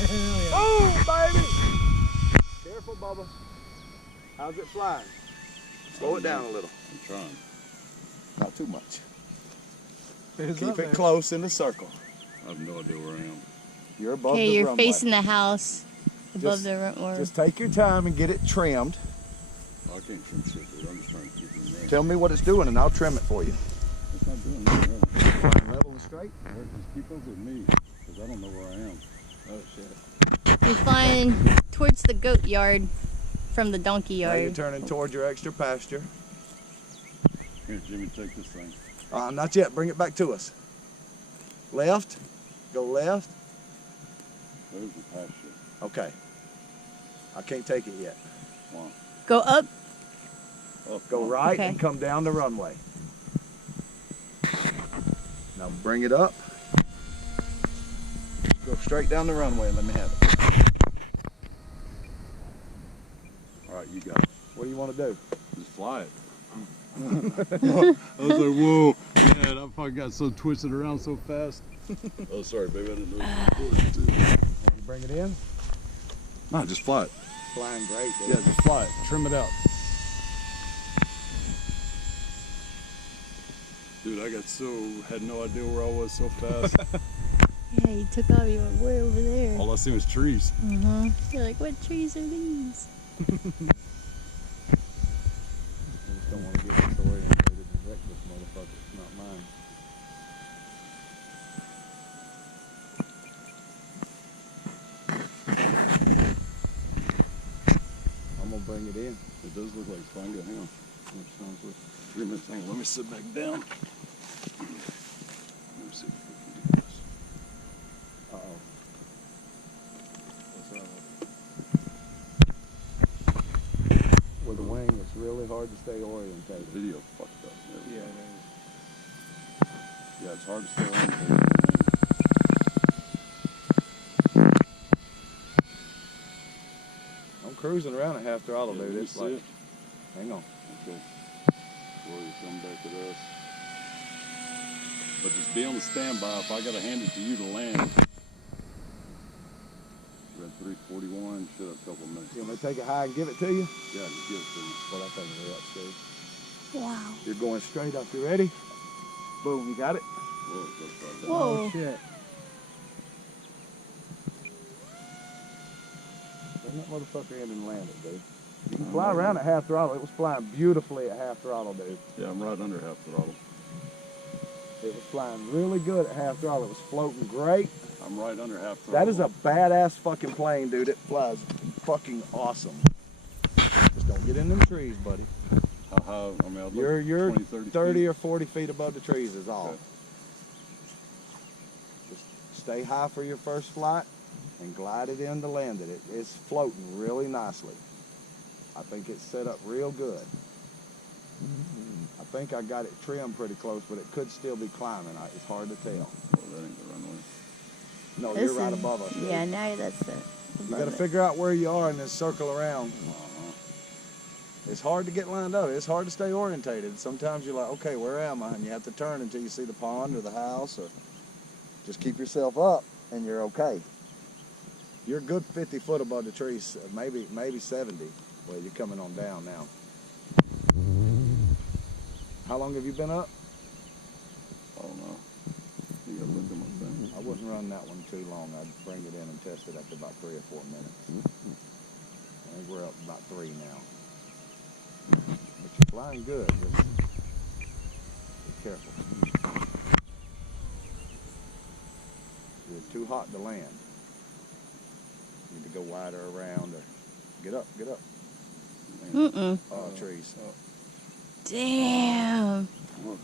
Oh, baby! Careful, Bubba. How's it flying? Slow it down a little. I'm trying. Not too much. It's Keep it close in the circle. I have no idea where I am. You're above the Okay, you're runway. facing the house above the runway. Just take your time and get it trimmed. I can't trim shit, dude. I'm just trying to keep it in there. Tell me what it's doing and I'll trim it for you. It's not doing that. Flying level and straight. Just keep up with me, because I don't know where I am. Oh, shit. You're flying towards the goat yard from the donkey Now you're yard. turning towards your extra pasture. Here, Jimmy, take this thing. Not yet. Bring it back to us. Left. Go left. There's the pasture. Okay. I can't take it yet. Come on. Go up. Go right Okay. and come down the runway. Now bring it up. Go straight down the runway and let me have it. All right, you got it. What do you want to do? Just fly it. I was like, whoa, man, I fucking got so twisted around so fast. Oh, sorry, baby, I didn't know you were recording too. You bring it in? No, just fly it. Flying great, dude. Yeah, just fly it. Trim it out. Dude, I had no idea where I was so fast. Yeah, you took off. You went way over there. All I see was trees. You're like, what trees are these? I just don't want to get disoriented and wreck this motherfucker. It's not mine. I'm going to bring it in. It does look like fun. Hang on. Give me a thing. Let me sit back down. Let me see if we can do this. Uh-oh. What's that? With a wing, it's really hard to stay orientated. The video fucked up. There we Yeah, go. it is. Yeah, it's hard to stay on. I'm cruising around at half throttle, Yeah, dude. let me It's see like, it. hang on. Okay. Before you come back at us. But just be on the standby. If I gotta hand it to you to land. We're at 341. Should have a couple minutes. You want me to take it high and give it to you? Yeah, just give it to me. Well, I think we're up, Steve. Wow. You're going straight up. You ready? Boom, you got it? Whoa, it goes right down. Whoa. Oh, shit. Bring that motherfucker in and land it, dude. You can fly around at half throttle. It was flying beautifully at half throttle, dude. Yeah, I'm right under half throttle. It was flying really good at half throttle. It was floating great. I'm right under half throttle. That is a badass fucking plane, dude. It flies fucking awesome. Just don't get in them trees, buddy. How high? I mean, I'd look You're 20, 30 30 feet. or 40 feet above the trees is all. Okay. Just stay high for your first flight and glide it in to land it. It's floating really nicely. I think it's set up real good. I think I got it trimmed pretty close, but it could still be climbing. It's hard to tell. Oh, that ain't the runway. No, This you're right is- above us. dude. Yeah, now that's the. You got to figure out where you are and then circle around. Uh-huh. It's hard to get lined up. It's hard to stay orientated. Sometimes you're like, okay, where am I? And you have to turn until you see the pond or the house, or just keep yourself up and you're okay. You're a good 50 foot above the trees, maybe 70. Well, you're coming on down now. How long have you been up? I don't know. You gotta look at my thing. I wouldn't run that one too long. I'd bring it in and test it after about 3 or 4 minutes. I think we're up about 3 now. But you're flying good. Just be careful. You're too hot to land. You need to go wider around or get up, get up. Mm-mm. Oh, trees. Damn. Look.